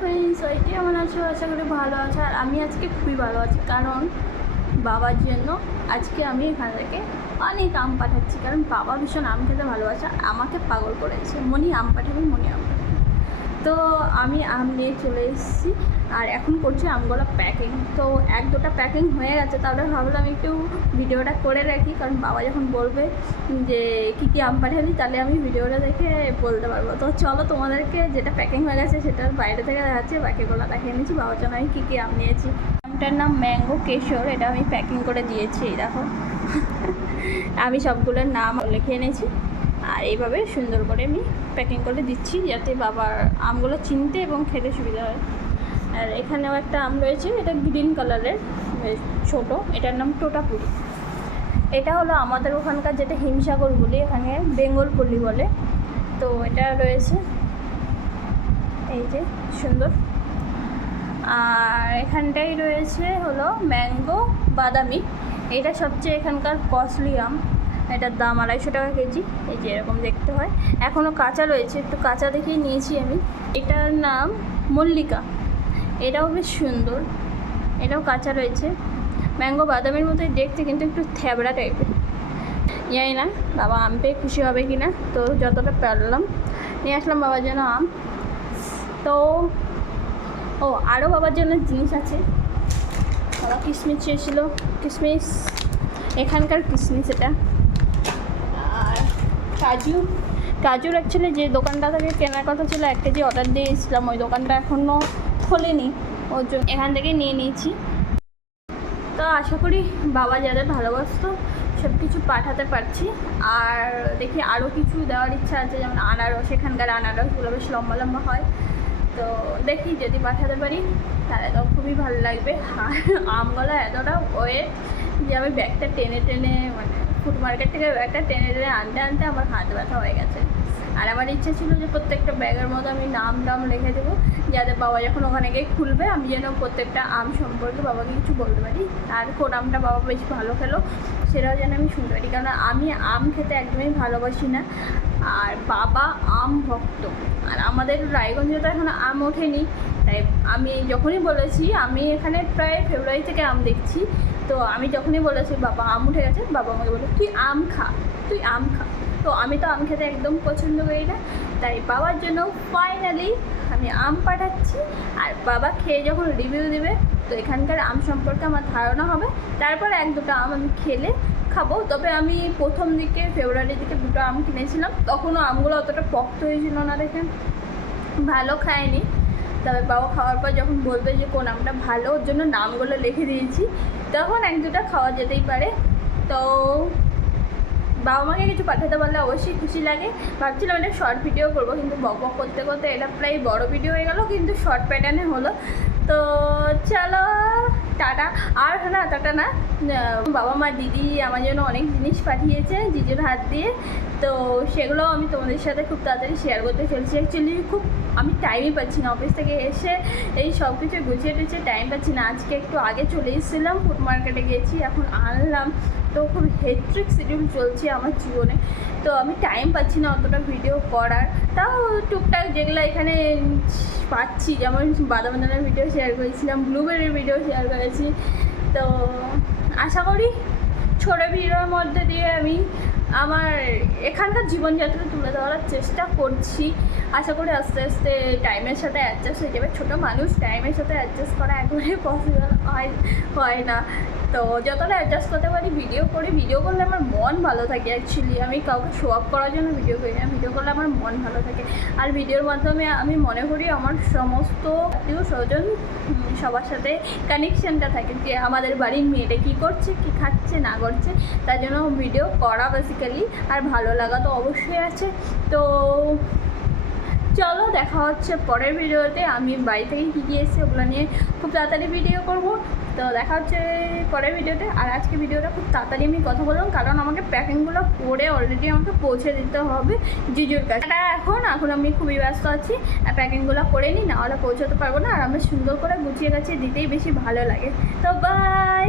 Friends ওই কেমন আছো? আশা করি ভালো আছো। আর আমি আজকে খুবই ভালো আছি, কারণ বাবার জন্য আজকে আমি এখান থেকে অনেক আম পাঠাচ্ছি। কারণ বাবা ভীষণ আম খেতে ভালোবাসে আমাকে পাগল করেছে। মনি আম পাঠাবে মনি আম তো আমি আম নিয়ে চলে এসেছি। আর এখন করছি আমগুলো প্যাকিং তো এক দুটা প্যাকিং হয়ে গেছে, তাহলে ভাবলাম একটু ভিডিওটা করে রাখি, কারণ বাবা যখন বলবে যে কী কী আম পাঠাবি, তাহলে আমি ভিডিওটা দেখে বলতে পারব। তো চলো তোমাদেরকে যেটা প্যাকিং হয়ে গেছে সেটা বাইরে থেকে দেখাচ্ছে, বাকিগুলো দেখিয়ে নিয়েছি বাবার জন্য আমি কী কী আম নিয়েছি। আমটার নাম ম্যাঙ্গো কেশর, এটা আমি প্যাকিং করে দিয়েছি, এই দেখো। আমি সবগুলোর নাম লিখে এনেছি, আর এইভাবে সুন্দর করে আমি প্যাকিং করে দিচ্ছি, যাতে বাবার আমগুলো চিনতে এবং খেতে সুবিধা হয়। আর এখানেও একটা আম রয়েছে, এটা গ্রিন কালারের ছোট। এটার নাম টোটাপুরি। এটা হলো আমাদের ওখানকার যেটা হিমসাগর বলি, এখানে বেঙ্গল পল্লী বলে। তো এটা রয়েছে, এই যে, সুন্দর। আর এখানটাই রয়েছে হলো ম্যাঙ্গো বাদামি। এটা সবচেয়ে এখানকার কস্টলি আম। এটার দাম আড়াইশো টাকা কেজি, এই যে এরকম দেখতে হয়। এখনও কাঁচা রয়েছে, একটু কাঁচা দেখেই নিয়েছি আমি। এটার নাম মল্লিকা। এটাও বেশ সুন্দর। এটাও কাঁচা রয়েছে। ম্যাঙ্গো বাদামের মতোই দেখতে কিন্তু একটু থ্যাবড়া টাইপের জানি না বাবা আম পেয়ে খুশি হবে কি না তো যতটা পারলাম। নিয়ে আসলাম বাবার জন্য আম। তো, ও আরও বাবার জন্য জিনিস আছে। বাবা কিশমিশ চেয়েছিল কিশমিশ এখানকার কিশমিশ এটা। আর কাজু। কাজুর অ্যাকচুয়ালি যে দোকানটা থেকে কেনার কথা ছিল, এক কেজি অর্ডার দিয়েছিলাম। ওই দোকানটা এখনও খোলেনি, ওর জন্য। এখান থেকেই নিয়ে নিয়েছি। তো আশা করি বাবা যাদের ভালোবাসতো সব কিছু পাঠাতে পারছি। আর দেখি আরও কিছু দেওয়ার ইচ্ছা আছে, যেমন আনারস, এখানকার আনারসগুলো বেশ লম্বা লম্বা হয়। তো দেখি যদি পাঠাতে পারি, তাহলে তো খুবই ভালো লাগবে। আর আমগুলো এতটা ওয়েট যে আমি ব্যাগটা টেনে টেনে মানে ফুড মার্কেট থেকে ব্যাগটা টেনে টেনে আনতে আনতে আমার হাত ব্যথা হয়ে গেছে। আর আমার ইচ্ছে ছিল যে প্রত্যেকটা ব্যাগের মধ্যে আমি নাম টাম লিখে দেবো, যাতে বাবা যখন ওখানে গিয়ে খুলবে, আমি যেন প্রত্যেকটা আম সম্পর্কে বাবাকে কিছু বলতে পারি। আর কোন আমটা বাবা বেশ ভালো খেলো, সেটাও যেন আমি শুনতে পারি। কারণ আমি আম খেতে একদমই ভালোবাসি না। আর বাবা আম ভক্ত। আর আমাদের রায়গঞ্জে তো এখন আম ওঠেনি। তাই আমি যখনই বলেছি, আমি এখানে প্রায় ফেব্রুয়ারি থেকে আম দেখছি। তো আমি যখনই বলেছি, বাবা, আম উঠে গেছে, বাবা আমাকে বলে তুই আম খা, তুই আম খা। তো আমি তো আম খেতে একদম পছন্দ করি না। তাই বাবার জন্য ফাইনালি আমি আম পাঠাচ্ছি। আর বাবা খেয়ে যখন রিভিউ দেবে, তো এখানকার আম সম্পর্কে আমার ধারণা হবে। তারপর এক দুটো আম আমি খেলে খাব। তবে আমি প্রথম দিকে ফেব্রুয়ারির দিকে দুটো আম কিনেছিলাম। তখনও আমগুলো অতটা পক্ত হয়েছিল না দেখে। ভালো খায়নি। তবে বাবা খাওয়ার পর যখন বলবে যে কোন আমটা ভালো, ওর জন্য নামগুলো লিখে দিয়েছি। তখন এক দুটো খাওয়া যেতেই পারে। তো বাবা মাকে কিছু পাঠাতে পারলে অবশ্যই খুশি লাগে। ভাবছিলাম এটা শর্ট ভিডিও করব, কিন্তু বক বক করতে করতে এটা প্রায় বড় ভিডিও হয়ে গেল, কিন্তু শর্ট প্যাটার্নে হলো। তো চলো, টাটা। আর না, টাটা না বাবা মা, দিদি আমার জন্য অনেক জিনিস পাঠিয়েছে, জিজুর হাত দিয়ে। তো সেগুলো আমি তোমাদের সাথে খুব তাড়াতাড়ি শেয়ার করতে চলছি। অ্যাকচুয়ালি খুব আমি টাইমই পাচ্ছি না। অফিস থেকে এসে এই সব কিছু গুছিয়ে টুছিয়ে টাইম পাচ্ছি না। আজকে একটু আগে চলে এসেছিলাম ফুড মার্কেটে গেছি এখন আনলাম। তো খুব হেট্রিক শিডিউল চলছে আমার জীবনে। তো আমি টাইম পাচ্ছি না অতটা ভিডিও করার। তাও টুকটাক যেগুলো এখানে পাচ্ছি, যেমন বাদাম বাদামের ভিডিও শেয়ার করেছিলাম ব্লুবেরির ভিডিও শেয়ার করেছি। তো আশা করি ছোটো ভিড়ের মধ্যে দিয়ে আমি আমার এখানকার জীবনযাত্রা তুলে ধরার চেষ্টা করছি। আশা করি আস্তে আস্তে টাইমের সাথে অ্যাডজাস্ট হয়ে যাবে। ছোটো মানুষ টাইমের সাথে অ্যাডজাস্ট করা একবারে পসিবল হয় হয় না। তো যতটা অ্যাডজাস্ট করতে পারি ভিডিও করি ভিডিও করলে আমার মন ভালো থাকে অ্যাকচুয়ালি আমি কাউকে শো আপ করার জন্য ভিডিও করি না ভিডিও করলে আমার মন ভালো থাকে। আর ভিডিওর মাধ্যমে আমি মনে করি আমার সমস্ত আত্মীয় স্বজন সবার সাথে কানেকশনটা থাকে যে আমাদের বাড়ির মেয়েটা কী করছে, কী খাচ্ছে, না করছে, তার জন্য ভিডিও করা বেসিক্যালি আর ভালো লাগা তো অবশ্যই আছে। তো চলো, দেখা হচ্ছে পরের ভিডিওতে। আমি বাড়ি থেকে কী কী এসেছি, ওগুলো নিয়ে খুব তাড়াতাড়ি ভিডিও করব। তো দেখা হচ্ছে পরের ভিডিওতে। আর আজকে ভিডিওটা খুব তাড়াতাড়ি আমি কথা বললাম, কারণ আমাকে প্যাকিংগুলো করে অলরেডি আমাকে পৌঁছে দিতে হবে জিজুর কাছে। এখন এখন আমি খুবই ব্যস্ত আছি, আর প্যাকিংগুলো করে নিই, নাহলে পৌঁছাতে পারব না। আর আমি সুন্দর করে গুছিয়ে গাছিয়ে দিতেই বেশি ভালো লাগে। তো বাই